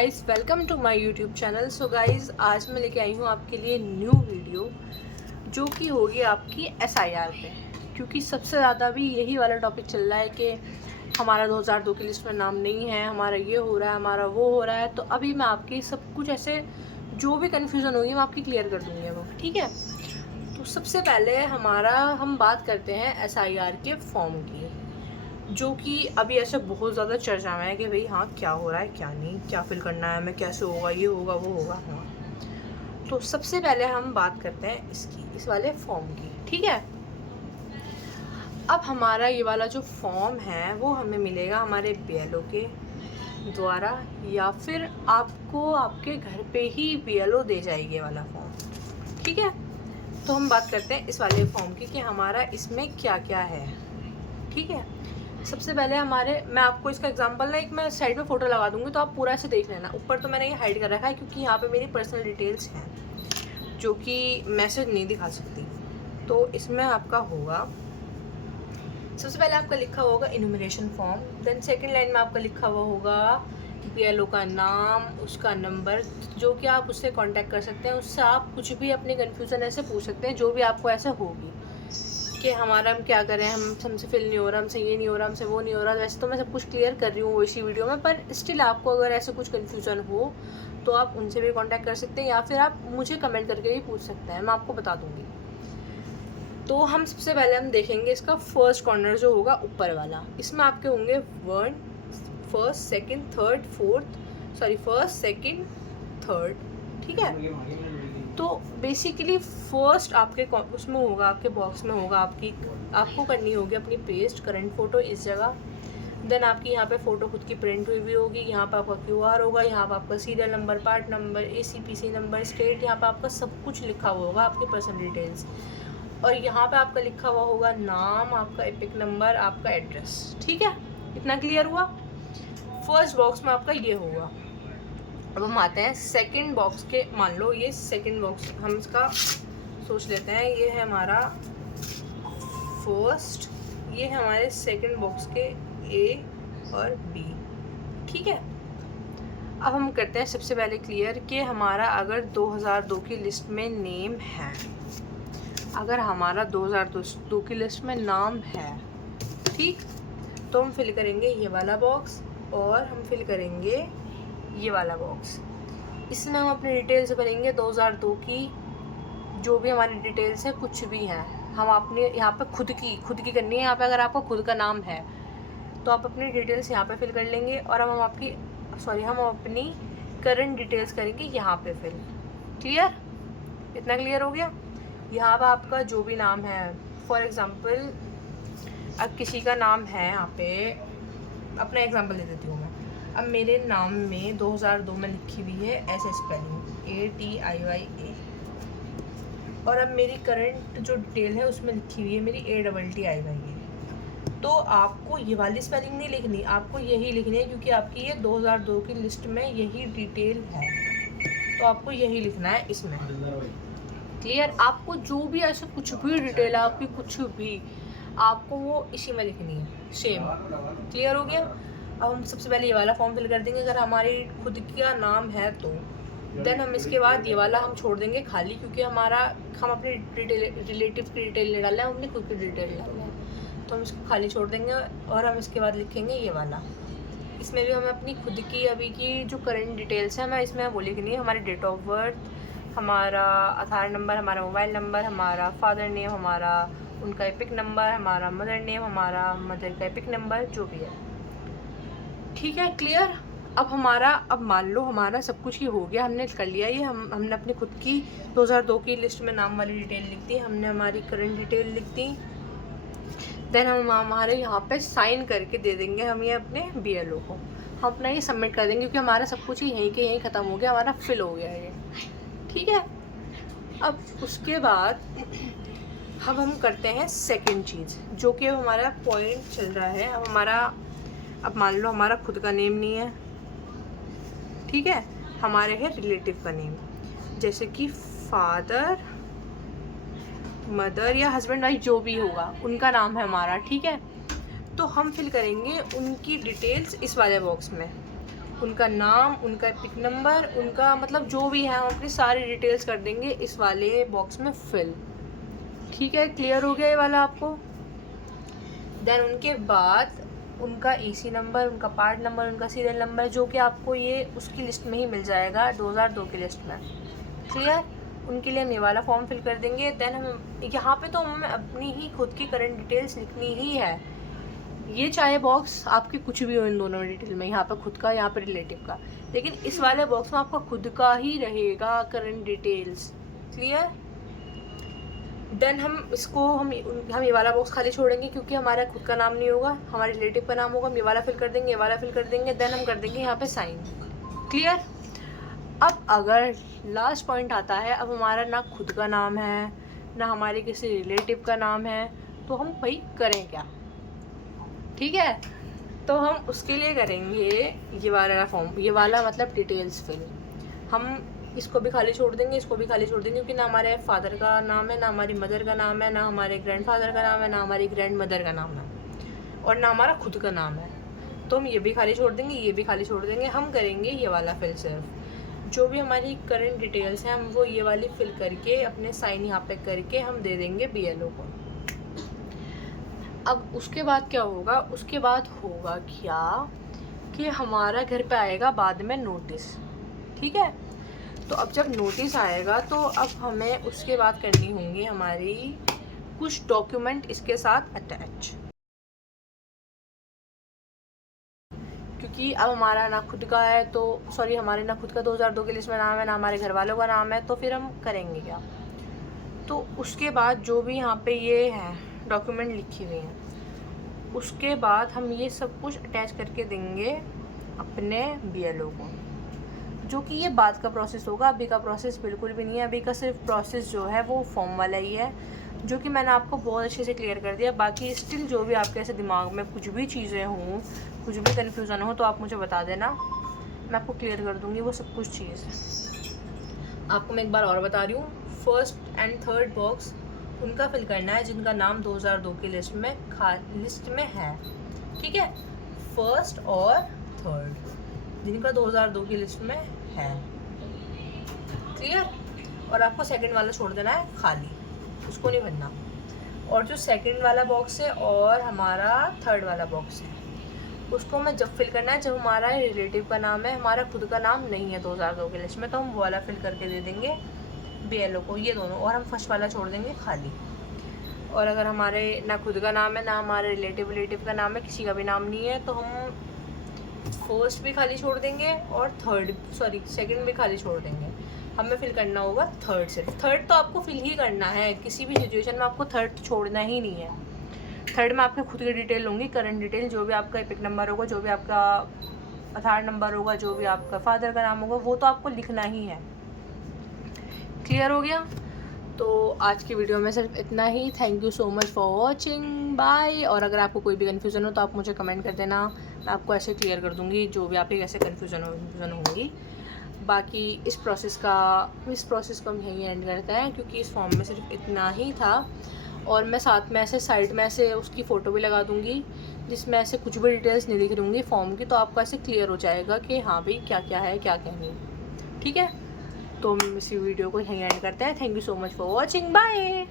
Guys, welcome to my YouTube channel. So guys, आज मैं लेके आई हूँ आपके लिए न्यू वीडियो जो कि होगी आपकी SIR पे, क्योंकि सबसे ज़्यादा भी यही वाला टॉपिक चल रहा है कि हमारा 2002 की लिस्ट में नाम नहीं है, हमारा ये हो रहा है, हमारा वो हो रहा है। तो अभी मैं आपकी सब कुछ ऐसे जो भी कन्फ्यूज़न होगी मैं आपकी क्लियर कर दूँगी वो, ठीक है। तो सबसे पहले हम बात करते हैं SIR के फॉर्म की, जो कि अभी ऐसे बहुत ज़्यादा चर्चा में है कि भाई हाँ क्या हो रहा है, क्या नहीं, क्या फिल करना है, मैं कैसे होगा, ये होगा, वो होगा। हाँ, तो सबसे पहले हम बात करते हैं इस वाले फॉर्म की, ठीक है। अब हमारा ये वाला जो फॉर्म है वो हमें मिलेगा हमारे BLO के द्वारा, या फिर आपको आपके घर पे ही BLO दे जाएगी ये वाला फॉर्म, ठीक है। तो हम बात करते हैं इस वाले फॉर्म की कि हमारा इसमें क्या क्या है, ठीक है। सबसे पहले मैं आपको इसका एग्जांपल ना एक मैं साइड में फ़ोटो लगा दूंगी, तो आप पूरा ऐसे देख लेना। ऊपर तो मैंने ये हाइड कर रखा है क्योंकि यहाँ पे मेरी पर्सनल डिटेल्स हैं जो कि मैसेज नहीं दिखा सकती। तो इसमें आपका होगा, सबसे पहले आपका लिखा हुआ होगा enumeration form. Then second line में आपका लिखा हुआ होगा BLO का नाम, उसका नंबर, जो कि आप उससे कांटेक्ट कर सकते हैं। उससे आप कुछ भी अपनी कन्फ्यूज़न ऐसे पूछ सकते हैं, जो भी आपको ऐसे होगी कि हमारा हम क्या करें, हमसे फिल नहीं हो रहा, हमसे ये नहीं हो रहा, हमसे वो नहीं हो रहा। वैसे तो मैं सब कुछ क्लियर कर रही हूँ इसी वीडियो में, पर स्टिल आपको अगर ऐसे कुछ कन्फ्यूज़न हो तो आप उनसे भी कांटेक्ट कर सकते हैं, या फिर आप मुझे कमेंट करके भी पूछ सकते हैं, मैं आपको बता दूँगी। तो हम सबसे पहले देखेंगे इसका फर्स्ट कॉर्नर जो होगा ऊपर वाला। इसमें आपके होंगे फर्स्ट सेकंड थर्ड, ठीक है। तो बेसिकली फर्स्ट आपके उसमें होगा, आपके बॉक्स में होगा, आपको करनी होगी अपनी पेस्ट करंट फ़ोटो इस जगह। देन आपकी यहाँ पे फ़ोटो खुद की प्रिंट हुई भी होगी। यहाँ पे आपका QR होगा, यहाँ पे आपका serial number, part number, ACPC number, state, यहाँ पे आपका सब कुछ लिखा हुआ होगा, आपकी पर्सनल डिटेल्स। और यहाँ पे आपका लिखा हुआ होगा नाम, आपका एपिक नंबर, आपका एड्रेस, ठीक है। इतना क्लियर हुआ। फर्स्ट बॉक्स में आपका ये होगा। अब हम आते हैं सेकंड बॉक्स के। मान लो ये सेकंड बॉक्स, हम इसका सोच लेते हैं, ये है हमारा फर्स्ट, ये है हमारे सेकंड बॉक्स के A और B, ठीक है। अब हम करते हैं सबसे पहले क्लियर कि हमारा अगर 2002 की लिस्ट में नेम है, अगर हमारा 2002 की लिस्ट में नाम है, ठीक, तो हम फिल करेंगे ये वाला बॉक्स और हम फिल करेंगे ये वाला बॉक्स। इसमें हम अपनी डिटेल्स भरेंगे 2002 की, जो भी हमारी डिटेल्स है, कुछ भी हैं, हम अपने यहाँ पे खुद की करनी है। यहाँ पे अगर आपका खुद का नाम है तो आप अपनी डिटेल्स यहाँ पे फिल कर लेंगे, और हम अपनी करंट डिटेल्स करेंगे यहाँ पे फिल। क्लियर? इतना क्लियर हो गया। यहाँ पे आपका जो भी नाम है, फॉर एग्ज़ाम्पल अब किसी का नाम है, यहाँ पे अपना एग्ज़ाम्पल दे देती हूँ मैं। अब मेरे नाम में 2002 में लिखी हुई है ऐसे स्पेलिंग ATIYA, और अब मेरी करंट जो डिटेल है उसमें लिखी हुई है मेरी ATTIYA। तो आपको ये वाली स्पेलिंग नहीं लिखनी, आपको यही लिखनी है, क्योंकि आपकी ये 2002 की लिस्ट में यही डिटेल है, तो आपको यही लिखना है इसमें। क्लियर? आपको जो भी ऐसे कुछ भी डिटेल है आपकी, कुछ भी, आपको वो इसी में लिखनी है, सेम। क्लियर हो गया। अब हम सबसे पहले ये वाला फॉर्म फिल कर देंगे अगर हमारी खुद का नाम है तो। देन हम इसके बाद ये वाला हम छोड़ देंगे खाली, क्योंकि हम अपने रिलेटिव की डिटेल नहीं डालना है, अपनी खुद की डिटेल डालना है, तो हम इसको खाली छोड़ देंगे। और हम इसके बाद लिखेंगे ये वाला। इसमें भी हमें अपनी खुद की अभी की जो करंट डिटेल्स हैं, मैं इसमें वो लिखनी है, हमारी डेट ऑफ बर्थ, हमारा आधार नंबर, हमारा मोबाइल नंबर, हमारा फादर नेम, हमारा उनका एपिक नंबर, हमारा मदर नेम, हमारा मदर का एपिक नंबर, जो भी है, ठीक है। क्लियर? अब मान लो हमारा सब कुछ ये हो गया, हमने कर लिया ये, हमने अपनी खुद की 2002 की लिस्ट में नाम वाली डिटेल लिख दी, हमने हमारी करंट डिटेल लिख दी। देन हम हमारे यहाँ पे साइन करके दे देंगे हम ये अपने BLO को, हम अपना ये सबमिट कर देंगे, क्योंकि हमारा सब कुछ ही यहीं ख़त्म हो गया, हमारा फिल हो गया ये, ठीक है। अब उसके बाद अब हम करते हैं सेकंड चीज़, जो कि अब हमारा पॉइंट चल रहा है। अब मान लो हमारा खुद का नेम नहीं है, ठीक है, हमारे है रिलेटिव का नेम, जैसे कि फादर, मदर या हस्बैंड वाइफ, जो भी होगा उनका नाम है हमारा, ठीक है। तो हम फिल करेंगे उनकी डिटेल्स इस वाले बॉक्स में, उनका नाम, उनका एपिक नंबर, उनका मतलब जो भी है, हम अपनी सारी डिटेल्स कर देंगे इस वाले बॉक्स में फिल। ठीक है, क्लियर हो गया ये वाला आपको। देन उनके बाद उनका ईसी नंबर, उनका पार्ट नंबर, उनका सीरियल नंबर, जो कि आपको ये उसकी लिस्ट में ही मिल जाएगा 2002 की लिस्ट में। क्लियर, उनके लिए हम ये वाला फॉर्म फिल कर देंगे। देन हम यहाँ पे तो हमें अपनी ही खुद की करंट डिटेल्स लिखनी ही है। ये चाहे बॉक्स आपकी कुछ भी हो इन दोनों डिटेल में, यहाँ पे खुद का, यहाँ पे रिलेटिव का, लेकिन इस वाले बॉक्स में आपका खुद का ही रहेगा करंट डिटेल्स। क्लियर। देन हम इसको हम ये वाला बॉक्स खाली छोड़ेंगे क्योंकि हमारा खुद का नाम नहीं होगा, हमारे रिलेटिव का नाम होगा। हम ये वाला फिल कर देंगे, ये वाला फिल कर देंगे। देन हम कर देंगे यहाँ पे साइन। क्लियर। अब अगर लास्ट पॉइंट आता है, अब हमारा ना खुद का नाम है ना हमारे किसी रिलेटिव का नाम है, तो हम भाई करें क्या। ठीक है, तो हम उसके लिए करेंगे ये वाला फॉर्म, ये वाला मतलब डिटेल्स फिल। हम इसको भी खाली छोड़ देंगे, इसको भी खाली छोड़ देंगे, क्योंकि ना हमारे फादर का नाम है, ना हमारी मदर का नाम है, ना हमारे ग्रैंडफादर का नाम है, ना हमारी ग्रैंड मदर का नाम है, और ना हमारा खुद का नाम है। तो हम ये भी खाली छोड़ देंगे, ये भी खाली छोड़ देंगे। हम करेंगे ये वाला फिल सिर्फ। जो भी हमारी करंट डिटेल्स हैं हम वो ये वाली फिल करके अपने साइन यहाँ पे करके हम दे देंगे BLO को। अब उसके बाद क्या होगा, उसके बाद होगा क्या कि हमारा घर पे आएगा बाद में नोटिस। ठीक है, तो अब जब नोटिस आएगा तो अब हमें उसके बाद करनी होंगी हमारी कुछ डॉक्यूमेंट इसके साथ अटैच, क्योंकि अब हमारा ना खुद का है, तो सॉरी हमारे ना खुद का 2002 की लिस्ट में नाम है, ना हमारे घर वालों का नाम है, तो फिर हम करेंगे क्या। तो उसके बाद जो भी यहाँ पे ये है डॉक्यूमेंट लिखी हुई हैं, उसके बाद हम ये सब कुछ अटैच करके देंगे अपने BLO को, जो कि ये बाद का प्रोसेस होगा। अभी का प्रोसेस बिल्कुल भी नहीं है। अभी का सिर्फ प्रोसेस जो है वो फॉर्म वाला ही है, जो कि मैंने आपको बहुत अच्छे से क्लियर कर दिया। बाकी स्टिल जो भी आपके ऐसे दिमाग में कुछ भी चीज़ें हों, कुछ भी कन्फ्यूज़न हो, तो आप मुझे बता देना, मैं आपको क्लियर कर दूँगी वो सब कुछ चीज़। आपको मैं एक बार और बता रही हूँ, फर्स्ट एंड थर्ड बॉक्स उनका फिल करना है जिनका नाम 2002 की लिस्ट में है। ठीक है, फर्स्ट और थर्ड जिनका 2002 की लिस्ट में है। क्लियर। और आपको सेकंड वाला छोड़ देना है खाली, उसको नहीं भरना। और जो सेकंड वाला बॉक्स है और हमारा थर्ड वाला बॉक्स है, उसको मैं जब फिल करना है जब हमारा रिलेटिव का नाम है, हमारा खुद का नाम नहीं है 2002 की लिस्ट में, तो हम वो वाला फिल करके दे देंगे BLO को, ये दोनों। और हम फर्स्ट वाला छोड़ देंगे खाली। और अगर हमारे ना खुद का नाम है, ना हमारे रिलेटिव का नाम है, किसी का भी नाम नहीं है, तो हम फर्स्ट भी खाली छोड़ देंगे और सेकंड भी खाली छोड़ देंगे। हमें फिल करना होगा थर्ड सिर्फ। थर्ड तो आपको फिल ही करना है, किसी भी सिचुएशन में आपको थर्ड छोड़ना ही नहीं है। थर्ड में आपके खुद की डिटेल होंगी, करंट डिटेल, जो भी आपका एपिक नंबर होगा, जो भी आपका आधार नंबर होगा, जो भी आपका फादर का नाम होगा, वो तो आपको लिखना ही है। क्लियर हो गया। तो आज की वीडियो में सिर्फ इतना ही। Thank you so much for watching, bye. और अगर आपको कोई भी कन्फ्यूज़न हो तो आप मुझे कमेंट कर देना, मैं आपको ऐसे क्लियर कर दूँगी जो भी आपकी कैसे कन्फ्यूज़न होंगी। बाकी इस प्रोसेस को हम यहीं एंड करते हैं, क्योंकि इस फॉर्म में सिर्फ इतना ही था। और मैं साथ में ऐसे साइड में ऐसे उसकी फ़ोटो भी लगा दूँगी, जिसमें ऐसे कुछ भी डिटेल्स नहीं लिख दूँगी फॉर्म की, तो आपको ऐसे क्लियर हो जाएगा कि हाँ भाई क्या क्या है, क्या क्या नहीं। ठीक है, तो हम इसी वीडियो को यहीं एंड करते हैं। Thank you so much for watching, bye.